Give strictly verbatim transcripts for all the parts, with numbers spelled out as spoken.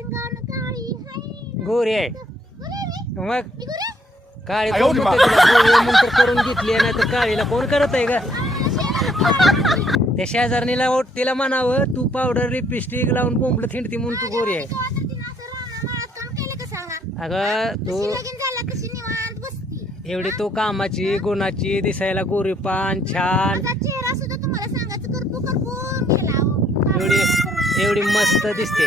गोरी आहे मग काळी कोण म्हणतं तिला? गोरी नंतर करून घेतली नाही तर काळीला कोण करत आहे का? त्या शेजारणीला ओट तिला म्हणावं तू पावडर लिपस्टिक लावून बोंबलं थिंडती म्हणून तू गोरी आहे. अगं तू एवढी तू कामाची गुणाची दिसायला गोरी पान छान एवढी एवढी मस्त दिसते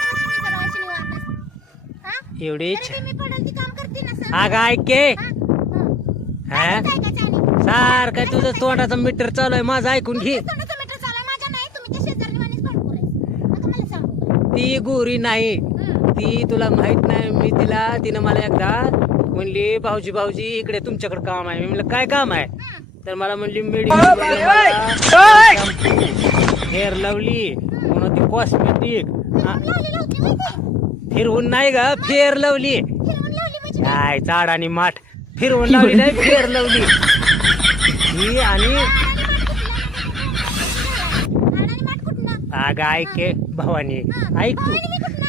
एवढी अगं ऐके हा सारखं तुझं तोंडाचं मीटर चालू आहे माझं ऐकून घे. ती गोरी नाही ती तुला माहित नाही. मी तिला तिनं मला एकदा म्हणली भाऊजी भाऊजी इकडे तुमच्याकडे काम आहे. मी म्हणलं काय काम आहे तर मला म्हणली मेडिकल हेअर लवली म्हणून ती कॉस्मेटिक फिरवून नाही ग फेअर लवली काय झाड आणि माठ फिरवून लावली नाही फेअर लवली ही. आणि अगं ऐके भवानी ऐक तू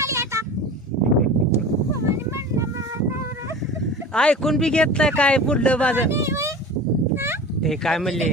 ऐकून बी घेतलंय काय पुढलं माझं ते काय म्हणले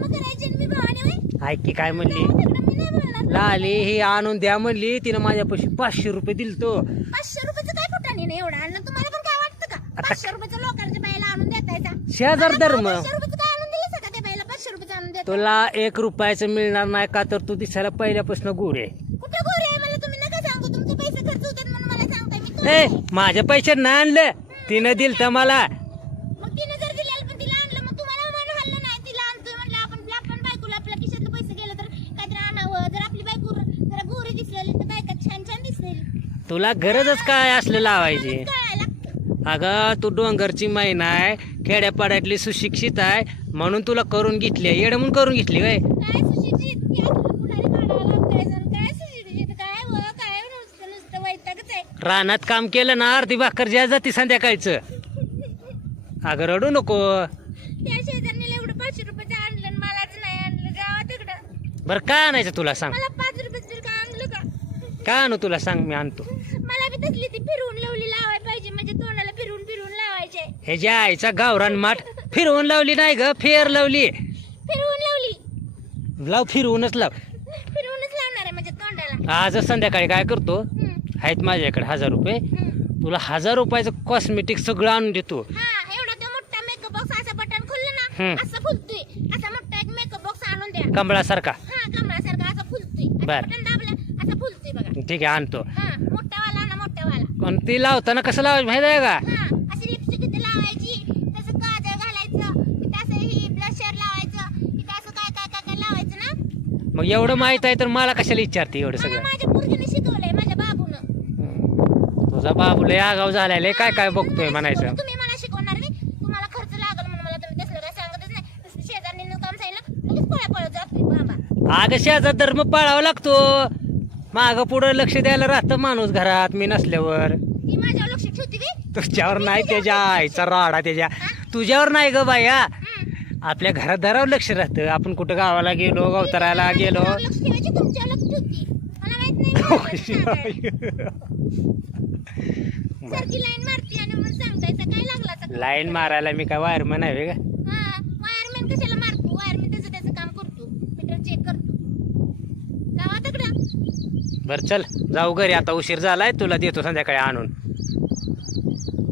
ऐक की काय म्हणली लाली ही आणून द्या म्हणली तिनं माझ्यापाशी पाचशे रुपये दिल तो. पाचशे रुपयाचं काय फुटाने नाही एवढा आणि तुम्हाला पण काय वाटतं का पाचशे रुपयाचं लोकांच्या बाईला आणून देतायचा शेजार धर्म पाचशे रुपयाचं काय आणून दिलं का त्या बाईला पाचशे रुपयाचं आणून देत तुला एक रुपयाचं मिळणार नाही का तर तू दिसायला पहिल्यापासून गोरी आहे. कुठं गोरे आहे मला तुम्ही नका सांगू तुमचे पैसे खर्च होतात म्हणून मला सांगताय मी कोण ए आहे? माझ्या पैसे नाही आणलं तिनं दिल तर मला. मग तिने जर दिलेलं पण तिला आणलं मग तुम्हाला मन हल्लं नाही तिला आणतोय म्हणलं आपण आपण बायकोला आपल्या खिशातलं पैसे गेलं तर काहीतरी आणावं. जर आपली बायको जरा गोरी दिसलेली तर बायका छान छान दिसलेली तुला गरजच काय असलं लावायची. कळायला लागतं. अगं तू डोंगरची मैना आहे खेड्यापाड्यातली सुशिक्षित आहे म्हणून तुला करून घेतली येड म्हणून करून घेतली काय. काय सुशिक्षित की आपलं पुढारी काढावं लागतंय जण काय सुशिक्षित काय व काय नुसतं नुसतं वैतागच आहे. रानात काम केलं ना अर्धी भाकर ज्या जाती संध्याकाळचं. अगं रडू नको. त्या शेजारनीला एवढं पाचशे रुपयाचं आणलं आणि मलाच नाही आणलं जावा तिकडं. बरं काय आणायचं तुला सांग मला पाच रुपयाचं काय आणलं का काय आणू तुला सांग मी आणतो. मला बी तसली ती फिरवून लावली लावाय पाहिजे म्हणजे तोंडाला फिरवून फिरवून लावायचे. हे ज्या आईचा गावरान माठ फिरवून लावली नाही ग फेअर लावली फिरवून लावली लाव फिरवूनच लाव. फिरवूनच लावणार आहे म्हणजे तोंडाला. आज संध्याकाळी काय करतो हम्म, आहेत माझ्याकडे हजार रुपये हम्म. तुला हजार रुपयाचं कॉस्मेटिक सगळं आणून देतो. हा एवढा तो मोठा मेकअप बॉक्स असं बटन खुललं ना हम्म. असं फुलतोय असा मोठा एक मेकअप बॉक्स आणून द्या. कमळासारखा हा कमळासारखा असं फुलतोय बर. बटन दाबलं असं फुलतोय बघा. ठीक आहे आणतो. हा मोठा वाला ना मोठा वाला. पण ती लावताना कसं लावायचं माहिती आहे का. हा अशी लिपस्टिक इथे लावायची तसं काजळ घालायचं इथं असं ही ब्लशर लावायचं इथं असं काय काय काय काय लावायचं ना. मग एवढं माहित आहे तर मला कशाला विचारते एवढं मला सगळं. माझ्या पोरगीने शिकवलंय माझ्या बाबूनं. तुझा बाबू लय आगाव झालाय लय काय काय बघतोय म्हणायचं. तुम्ही मला शिकवणार नाही तुम्हाला खर्च लागल म्हणून मला तुम्ही तसलं काय सांगतच नाही. नुसतं शेजारनीनं काम सांगितलं लगेच पळा पळत जातोय बाबा. अगं शेजार धर्म पाळावा लागतो. माग पुढं लक्ष द्यायला राहतं माणूस घरात मी नसल्यावर. ती माझ्यावर लक्ष ठेवती बी. तुझ्यावर नाही त्याच्या आईचा राडा त्याच्या तुझ्यावर नाही ग बाया. हम्म. आपल्या घरात दारावर लक्ष राहतं. आपण कुठं गावाला गेलो गवतरायला गेलो माझ्यावर लक्ष ठेवायची तुमच्यावर लक्ष ठेवती मला माहित नाही मी सारखी लाईन मारती आणि मग सांगतायचा काय लागला सकाळी. लाईन मारायला मी काय वायरमन आहे का. हा वायरमॅन कशाला मारतो वायरमॅन त्याचं त्याचं काम करतो मीटर चेक करतो. जावा तिकडं. बर चल जाऊ घरी आता उशीर झालाय तुला देतो संध्याकाळी आणून.